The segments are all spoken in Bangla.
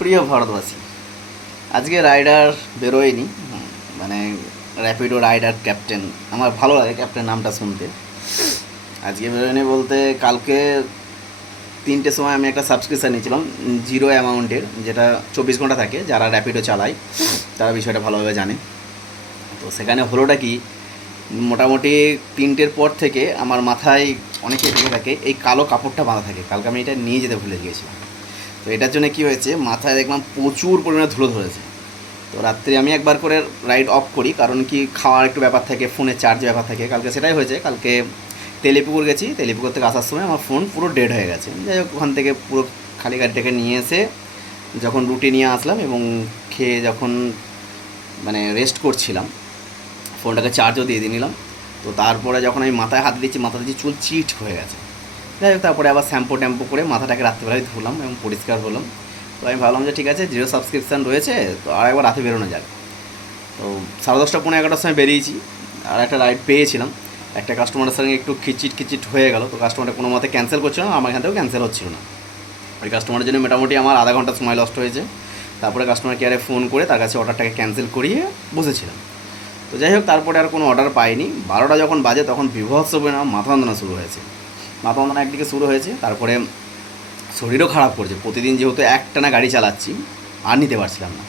প্রিয় ভারতবাসী, আজকে রাইডার বেরোয়নি। মানে র্যাপিডো রাইডার ক্যাপ্টেন, আমার ভালো লাগে ক্যাপ্টেন নামটা শুনতে। আজকে বেরোয়নি বলতে, কালকে 3টের সময় আমি একটা সাবস্ক্রিপশান নিয়েছিলাম জিরো অ্যামাউন্টের, যেটা 24 ঘন্টা থাকে। যারা র্যাপিডো চালায় তারা বিষয়টা ভালোভাবে জানে। তো সেখানে হলোটা কি, মোটামুটি 3টের পর থেকে আমার মাথায় অনেকে ঢেকে থাকে এই কালো কাপড়টা বাঁধা থাকে। কালকে আমি এটা নিয়ে যেতে ভুলে গিয়েছিলাম। তো এটার জন্য কী হয়েছে, মাথায় দেখলাম প্রচুর পরিমাণে ধুলো ধরেছে। তো রাত্রে আমি একবার করে রাইড অফ করি, কারণ কি খাওয়ার একটু ব্যাপার থাকে, ফোনে চার্জ ব্যাপার থাকে। কালকে সেটাই হয়েছে। কালকে তেলিপুকুর গেছি, তেলিপুকুর থেকে আসার সময় আমার ফোন পুরো ডেড হয়ে গেছে। যাই হোক, ওখান থেকে পুরো খালি গাড়িটাকে নিয়ে এসে যখন রুটি নিয়ে আসলাম এবং খেয়ে যখন মানে রেস্ট করছিলাম, ফোনটাকে চার্জও দিয়ে দিয়ে নিলাম। তো তারপরে যখন আমি মাথায় হাত দিচ্ছি, মাথা দিচ্ছি, চুল চিট হয়ে গেছে। যাই হোক, তারপরে আবার শ্যাম্পু ট্যাম্পু করে মাথাটাকে রাত্রিবেলায় ধুলাম এবং পরিষ্কার হলাম। তো আমি ভাবলাম যে ঠিক আছে, জিরো সাবস্ক্রিপশান রয়েছে, তো আর একবার রাতে বেরোনো যাক। তো 10:30 পৌনে 11টার সময় বেরিয়েছি। আর একটা রাইড পেয়েছিলাম, একটা কাস্টমারের সঙ্গে একটু খিচিট খিচিট হয়ে গেল। তো কাস্টমারটা কোনো মতে ক্যান্সেল করছিল না, আমার এখান থেকেও ক্যান্সেল হচ্ছিল না। ওই কাস্টমারের জন্য মোটামুটি আমার আধা ঘন্টা সময় লস্ট হয়েছে। তারপরে কাস্টমার কেয়ারে ফোন করে তার কাছে অর্ডারটাকে ক্যান্সেল করিয়ে বসেছিলাম। তো যাই হোক, তারপরে আর কোনো অর্ডার পাইনি। 12টা যখন বাজে তখন বিভৎস না মাথা যন্ত্রণা শুরু হয়েছে। মাথা যন্ত্রণা একদিকে শুরু হয়েছে, তারপরে শরীরও খারাপ করছে। প্রতিদিন যেহেতু একটানা গাড়ি চালাচ্ছি, আর নিতে পারছিলাম না।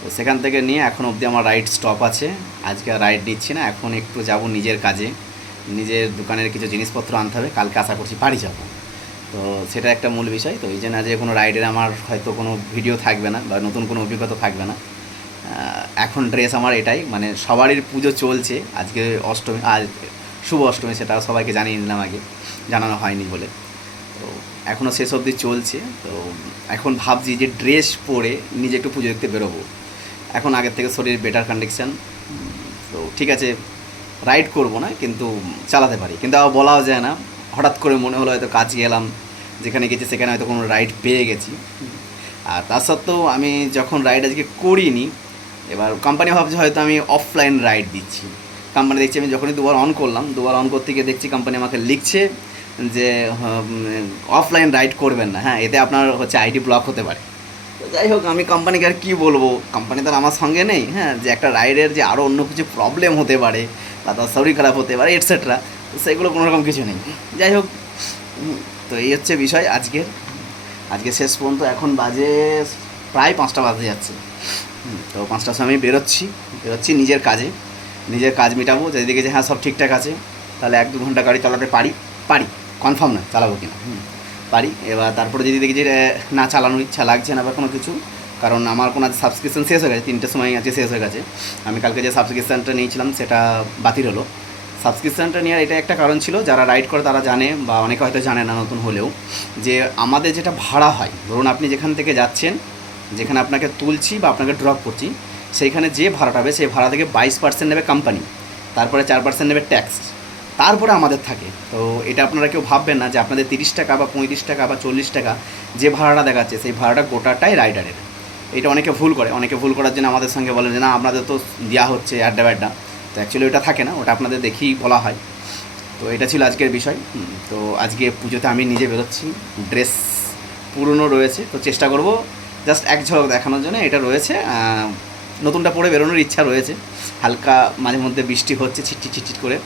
তো সেখান থেকে নিয়ে এখন অবধি আমার রাইড স্টপ আছে। আজকে আর রাইড নিচ্ছি না, এখন একটু যাব নিজের কাজে, নিজের দোকানের কিছু জিনিসপত্র আনতে হবে। কালকে আশা করছি বাড়ি যাব। তো সেটা একটা মূল বিষয়। তো এই জন্য আজকে কোনো রাইডের আমার হয়তো কোনো ভিডিও থাকবে না বা নতুন কোনো অভিজ্ঞতা থাকবে না। এখন ড্রেস আমার এটাই, মানে সবারই পুজো চলছে। আজকে অষ্টমী, আজ শুভ অষ্টমী, সেটা সবাইকে জানিয়ে নিলাম, আগে জানানো হয়নি বলে। তো এখনও শেষ অবধি চলছে। তো এখন ভাবছি যে ড্রেস পরে নিজে একটু পুজো দেখতে বেরোবো। এখন আগের থেকে শরীর বেটার কন্ডিশন। তো ঠিক আছে, রাইড করবো না, কিন্তু চালাতে পারি। কিন্তু আবার বলাও যায় না, হঠাৎ করে মনে হলো হয়তো কাজ গেলাম, যেখানে গেছি সেখানে হয়তো কোনো রাইড পেয়ে গেছি। আর তা সত্ত্বেও আমি যখন রাইড আজকে করিনি, এবার কোম্পানি ভাবছে হয়তো আমি অফলাইন রাইড দিচ্ছি। কোম্পানি দেখছি আমি যখনই দুবার অন করলাম, দুবার অন করতে গিয়ে দেখছি কোম্পানি আমাকে লিখছে যে অফলাইন রাইড করবেন না, হ্যাঁ, এতে আপনার হচ্ছে আইডি ব্লক হতে পারে। তো যাই হোক, আমি কোম্পানিকে আর কী বলবো, কোম্পানি তো আর আমার সঙ্গে নেই। হ্যাঁ, যে একটা রাইডের যে আরও অন্য কিছু প্রবলেম হতে পারে বা তার শরীর খারাপ হতে পারে এটসেট্রা, সেগুলো কোনো রকম কিছু নেই। যাই হোক, তো এই হচ্ছে বিষয় আজকের। আজকে শেষ পর্যন্ত এখন বাজে প্রায় 5টা বাজে যাচ্ছে। তো 5টার সময় আমি বেরোচ্ছি নিজের কাজে, নিজের কাজ মেটাবো। যদি দেখি যে হ্যাঁ সব ঠিকঠাক আছে, তাহলে 1-2 ঘন্টা গাড়ি চালাতে পারি কনফার্ম না চালাবো কিনা, পারি। এবার তারপরে যদি দেখি যে না, চালানোর ইচ্ছা লাগছে না বা কোনো কিছু, কারণ আমার কোনো আজ সাবস্ক্রিপশান শেষ হয়ে গেছে, 3টের সময় আজকে শেষ হয়ে গেছে। আমি কালকে যে সাবস্ক্রিপশানটা নিয়েছিলাম সেটা বাতিল হলো। সাবস্ক্রিপশানটা নেওয়ার এটা একটা কারণ ছিল, যারা রাইড করে তারা জানে, বা অনেকে হয়তো জানে না নতুন হলেও, যে আমাদের যেটা ভাড়া হয়, ধরুন আপনি যেখান থেকে যাচ্ছেন, যেখানে আপনাকে তুলছি বা আপনাকে ড্রপ করছি, সেইখানে যে ভাড়াটা হবে সেই ভাড়া থেকে 22% নেবে কোম্পানি, তারপরে 4% নেবে ট্যাক্স, তারপরে আমাদের থাকে। তো এটা আপনারা কেউ ভাববেন না যে আপনাদের 30 টাকা বা 35 টাকা বা 40 টাকা যে ভাড়াটা দেখাচ্ছে, সেই ভাড়াটা গোটাটাই রাইডারের। এটা অনেকে ভুল করে, অনেকে ভুল করার জন্য আমাদের সঙ্গে বলে যে না আপনাদের তো দেওয়া হচ্ছে আড্ডা ব্যাড্ডা। তো অ্যাকচুয়ালি ওটা থাকে না, ওটা আপনাদের দেখেই বলা হয়। তো এটা ছিল আজকের বিষয়। তো আজকে পুজোতে আমি নিজে বেরোচ্ছি, ড্রেস পুরনো রয়েছে, তো চেষ্টা করব জাস্ট এক ঝলক দেখানোর জন্য। এটা রয়েছে, নতুনটা পরে বেরোনোর ইচ্ছা রয়েছে। হালকা মাঝে মধ্যে বৃষ্টি হচ্ছে ছিটচিট ছিটচিট করে,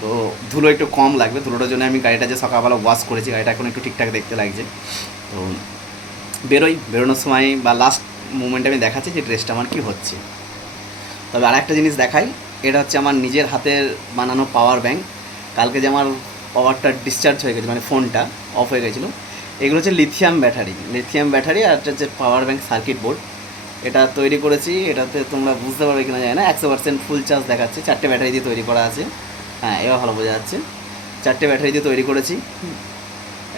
তো ধুলো একটু কম লাগবে। ধুলোটার জন্য আমি গাড়িটা যে সকালবেলা ওয়াশ করেছি, গাড়িটা এখন একটু ঠিকঠাক দেখতে লাগছে। তো বেরোনোর সময় বা লাস্ট মুমেন্টে আমি দেখাচ্ছি যে ড্রেসটা আমার কী হচ্ছে। তবে আর একটা জিনিস দেখাই, এটা হচ্ছে আমার নিজের হাতের বানানো পাওয়ার ব্যাঙ্ক। কালকে যে আমার পাওয়ারটা ডিসচার্জ হয়ে গেছে, মানে ফোনটা অফ হয়ে গেছিলো, এগুলো হচ্ছে লিথিয়াম ব্যাটারি আর একটা হচ্ছে পাওয়ার ব্যাঙ্ক সার্কিট বোর্ড। এটা তৈরি করেছি, এটাতে তোমরা বুঝতে পারবে কিনা যায় না, 100% ফুল চার্জ দেখাচ্ছে। 4টে ব্যাটারি দিয়ে তৈরি করা আছে। হ্যাঁ, এবার ভালো বোঝা যাচ্ছে। 4টে ব্যাটারি দিয়ে তৈরি করেছি।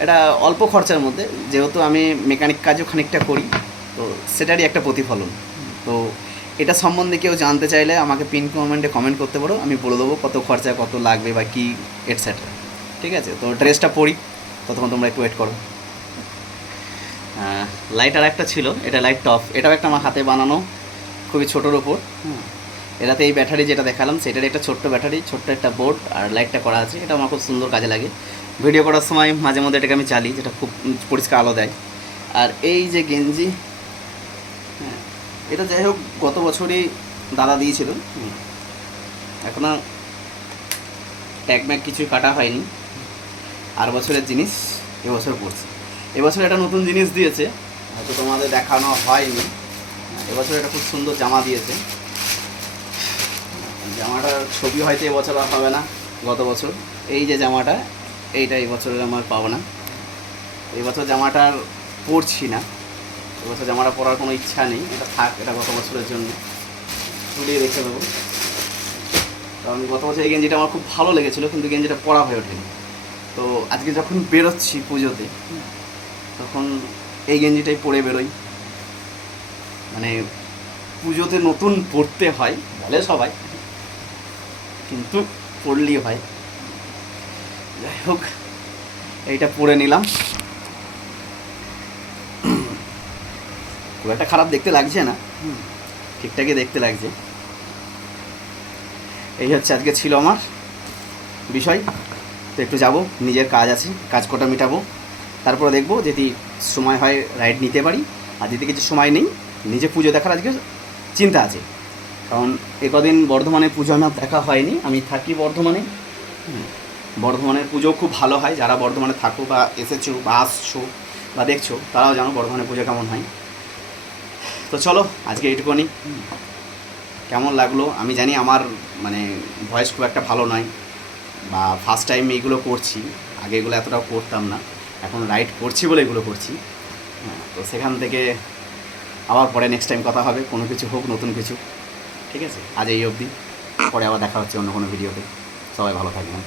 এটা অল্প খরচার মধ্যে, যেহেতু আমি মেকানিক কাজও খানিকটা করি, তো সেটারই একটা প্রতিফলন। তো এটা সম্বন্ধে কেউ জানতে চাইলে আমাকে পিন কমেন্টে কমেন্ট করতে পারো, আমি বলে দেবো কত খরচা, কত লাগবে বা কী এটসেট্রা। ঠিক আছে, তো ড্রেসটা পরি, ততক্ষণ তোমরা একটু ওয়েট করো। লাইট আর একটা ছিল, এটা লাইট টপ, এটাও একটা আমার হাতে বানানো, খুবই ছোটোর ওপর। এটাতে এই ব্যাটারি যেটা দেখালাম সেটার একটা ছোট্ট ব্যাটারি, ছোট্ট একটা বোর্ড আর লাইটটা করা আছে। এটা আমার খুব সুন্দর কাজে লাগে। ভিডিও করার সময় মাঝে মধ্যে এটাকে আমি চালি, যেটা খুব পরিষ্কার আলো দেয়। আর এই যে গেঞ্জি, হ্যাঁ, এটা যাই হোক গত বছরই দাদা দিয়েছিল। এখনও ট্যাগ ম্যাগ কিছুই কাটা হয়নি, আর বছরের জিনিস এবছর পড়ছে। এবছর একটা নতুন জিনিস দিয়েছে, হয়তো তোমাদের দেখানো হয়নি। এবছর একটা খুব সুন্দর জামা দিয়েছে। জামাটার ছবি হয়তো এবছর আর হবে না, গত বছর এই যে জামাটা, এইটা এই বছরের আমার পাবো না। এবছর জামাটার পরছি না, এবছর জামাটা পরার কোনো ইচ্ছা নেই, এটা থাক, এটা গত বছরের জন্য তুলিয়ে রেখে দেবো। কারণ গত বছর এই গেঞ্জিটা আমার খুব ভালো লেগেছিলো, কিন্তু গেঞ্জিটা পরা হয়ে ওঠেনি। তো আজকে যখন বেরোচ্ছি পুজোতে, তখন এই গেঞ্জিটাই পরে বেরোই। মানে পুজোতে নতুন পরতে হয় বলে সবাই, কিন্তু পরলেই হয়। যাই হোক, এইটা পরে নিলাম। খুব একটা খারাপ দেখতে লাগছে না, ঠিকঠাকই দেখতে লাগছে। এই হচ্ছে আজকে ছিল আমার বিষয়। তো একটু যাব, নিজের কাজ আছে, কাজ কটা মেটাবো, তারপরে দেখবো যদি সময় হয় রাইড নিতে পারি, আর যদি কিছু সময় নেই নিজে পুজো দেখার আজকে চিন্তা আছে। কারণ এ কদিন বর্ধমানে পুজো আমার দেখা হয়নি, আমি থাকি বর্ধমানে। বর্ধমানের পুজো খুব ভালো হয়, যারা বর্ধমানে থাকো বা এসেছো বা আসছো বা দেখছো তারাও জানো বর্ধমানের পুজো কেমন হয়। তো চলো আজকে এইটুকুনি। কেমন লাগলো আমি জানি, আমার মানে ভয়েস খুব একটা ভালো নয়, বা ফার্স্ট টাইম এইগুলো করছি, আগে এগুলো এতটাও করতাম না, এখন রাইড করছি বলে এগুলো করছি। তো সেখান থেকে আবার পরে নেক্সট টাইম কথা হবে, কোনো কিছু হোক, নতুন কিছু। ঠিক আছে, আজ এই অবধি, পরে আবার দেখা হচ্ছে অন্য কোনো ভিডিওতে। সবাই ভালো থাকবেন।